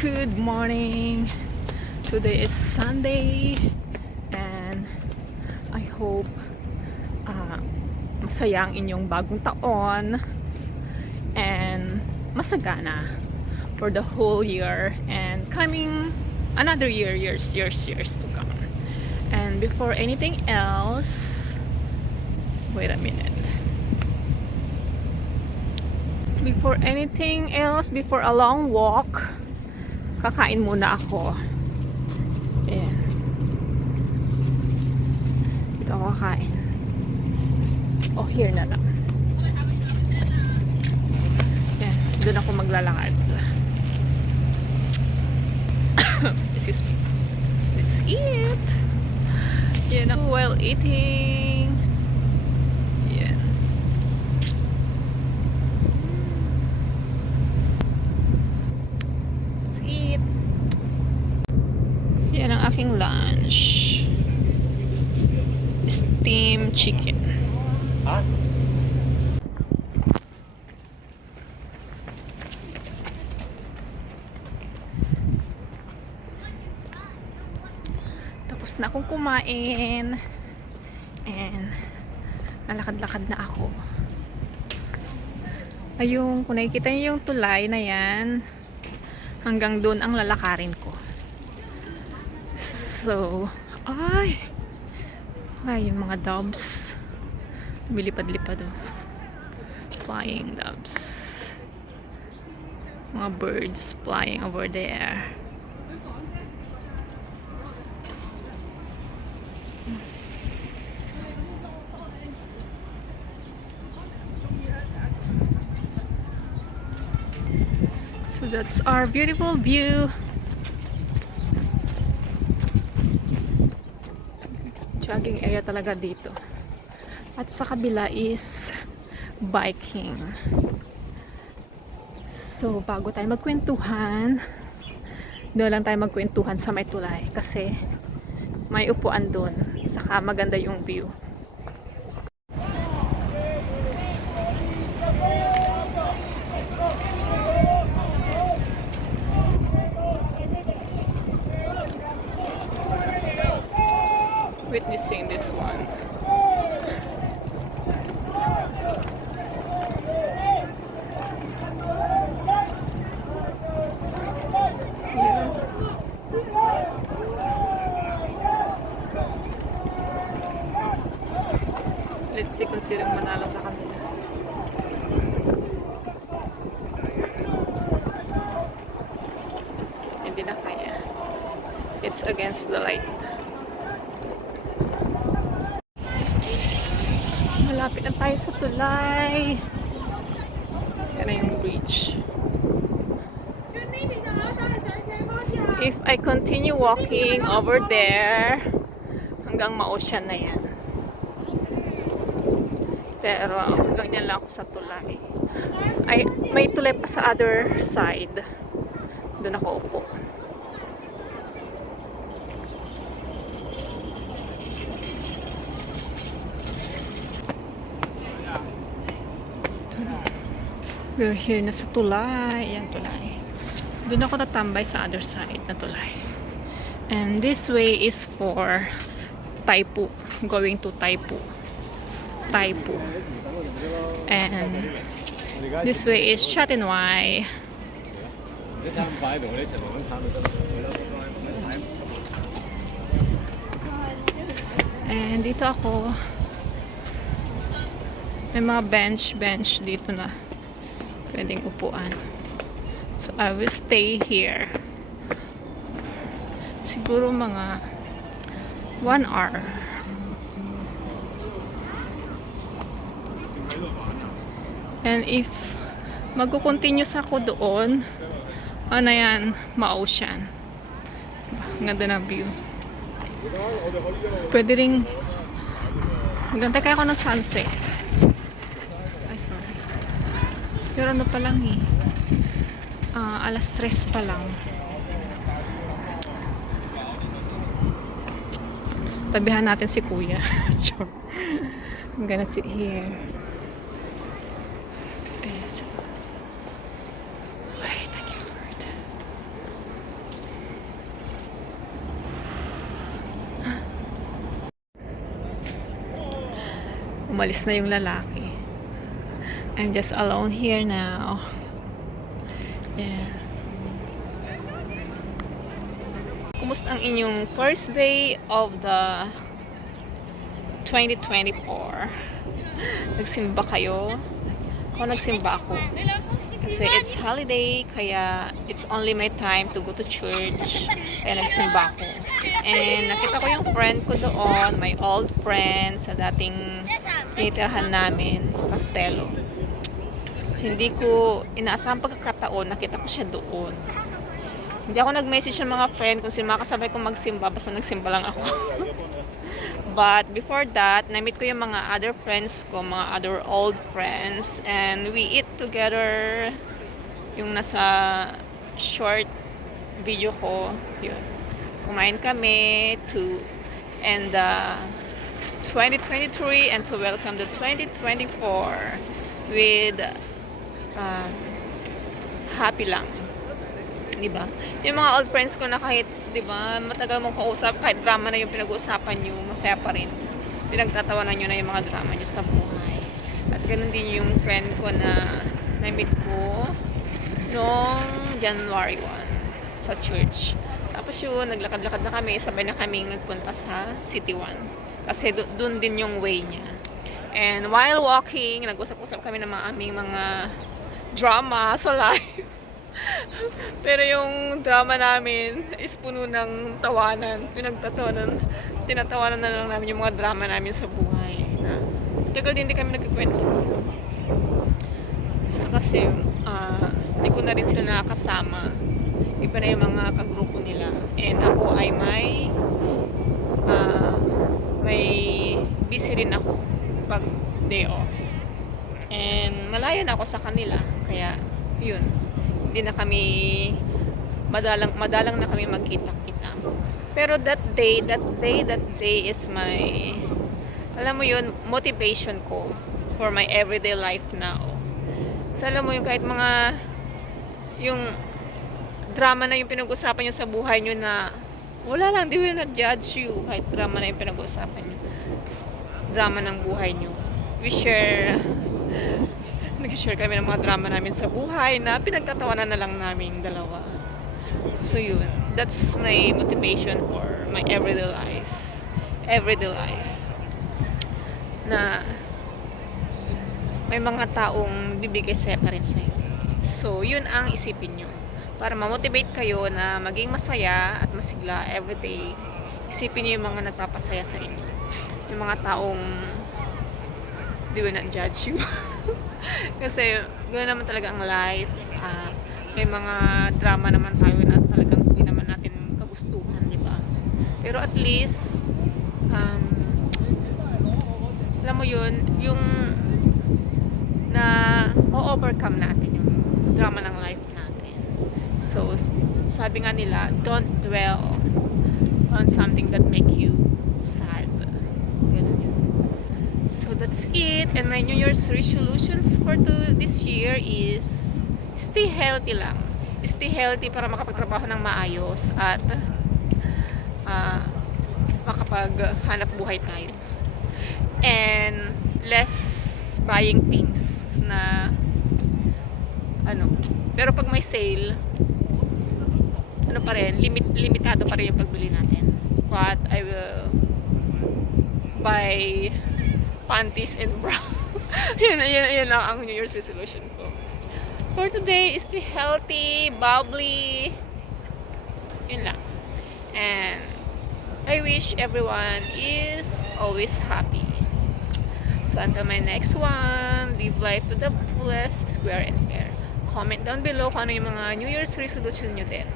Good morning. Today is Sunday and I hope masaya ang inyong bagong taon and masagana for the whole year and coming another years to come. And before anything else, wait a minute. Before anything else, before a long walk, kakain muna ako. Ayan. Dito ako kakain. Oh, here na lang. Ayan. Doon ako maglalakad. Excuse me. Let's eat. Yan ako while eating. Yan. Let's eat. Yan ang aking lunch. Steamed chicken. Ha? Tapos na akong kumain. And nalakad-lakad na ako. Ayun, kung nakikita niyo yung tulay na yan, hanggang doon ang lalakarin ko. So, ay, yung mga doves. Lumilipad-lipad oh. Flying doves. Mga birds flying over there. So that's our beautiful view. Jogging area talaga dito. At sa kabila is biking. So bago tayo magkwentuhan, doon lang tayo magkwentuhan sa may tulay kasi may upuan doon. Saka maganda yung view. Witnessing this one. Yeah. Let's see kung sinong manalo sa kanila. Hindi na kaya. It's against the light. Malapit na tayo sa tulay. Yan na yung bridge. If I continue walking over there, hanggang ma-ocean na yan. Pero hanggang yan lang ako sa tulay. Ay, may tulay pa sa other side. Doon ako upo. We're here na sa tulay. Yan, tulay. Doon ako tatambay sa other side na tulay. And this way is for Taipu. Going to Taipu. Taipu. And this way is Chatinwai. And dito ako. May mga bench dito na pwedeng upuan. So I will stay here. Siguro mga 1 hour. And if magko-continue ako doon, ano yan, ma-ocean. Ganda na view. Pwede ring maganda kaya ako ng sunset. Ay, sorry. Pero ano pa lang eh. Alas 3 pa lang. Tabihan natin si Kuya. Sure. I'm gonna sit here. Ayan, so. Ay, thank you, Lord. Umalis na yung lalaki. I'm just alone here now. Yeah. Kumusta ang inyong first day of the 2024? Nagsimba kayo? Ako nagsimba ako. Kasi it's holiday, kaya it's only my time to go to church. Kaya nagsimba ako. And nakita ko yung friend ko doon, my old friend sa dating tinitirhan namin sa Castelo. So, hindi ko inaasahang pagkakataon, nakita ko siya doon. Hindi ako nag-message ng mga friend kung sino makasabay kong magsimba, basta nagsimba lang ako. But before that, na-meet ko yung mga other friends ko, mga other old friends, and we eat together. Yung nasa short video ko, yun. Kumain kami to end 2023 and to welcome the 2024 with happy lang. Diba? Yung mga old friends ko na kahit, diba, matagal mong kausap, kahit drama na yung pinag-uusapan nyo, masaya pa rin. Pinagtatawanan nyo na yung mga drama nyo sa buhay. At ganun din yung friend ko na na-meet ko noong January 1 sa church. Tapos yun, naglakad-lakad na kami, sabay na kaming nagpunta sa City 1. Kasi doon din yung way niya. And while walking, nag-usap-usap kami ng mga aming mga drama sa life. Pero yung drama namin is puno ng tawanan. Tinatawanan na lang namin yung mga drama namin sa buhay. Na, tagal din kami nagkikwento. So kasi, hindi ko na rin sila nakakasama. Iba na yung mga kagrupo nila. And ako ay may busy rin ako pag day off. And malaya na ako sa kanila. Kaya, yun. Hindi na kami madalang na kami magkita-kita. Pero that day is my, alam mo yun, motivation ko for my everyday life now. So alam mo yung kahit mga yung drama na yung pinag-usapan nyo sa buhay nyo na wala lang, they will not judge you kahit drama na yung pinag-usapan nyo. Drama ng buhay nyo. Nag-share kami ng mga drama namin sa buhay na pinagtatawanan na lang namin dalawa. So yun, that's my motivation for my everyday life. Everyday life. Na may mga taong bibigay saya pa rin sa'yo. So yun ang isipin nyo. Para ma-motivate kayo na maging masaya at masigla everyday, isipin nyo yung mga nagpapasaya sa inyo. Yung mga taong they will not judge you. Kasi gano'n naman talaga ang life. May mga drama naman tayo na talagang hindi naman natin kagustuhan, di ba? Pero at least alam mo yun, yung na o-overcome natin yung drama ng life natin. So sabi nga nila, don't dwell on something that make you sad. Ganun yun. So that's it. And my New Year's resolutions for this year is stay healthy lang. Stay healthy para makapagtrabaho ng maayos at makapaghanap buhay tayo. And less buying things na pero pag may sale pa rin, limitado pa rin yung pagbili natin. But I will buy panties and bra. yun lang ang New Year's resolution ko. For today, stay healthy, bubbly. Yun lang. And I wish everyone is always happy. So until my next one, live life to the fullest, square and fair. Comment down below kung ano yung mga New Year's resolution nyo din.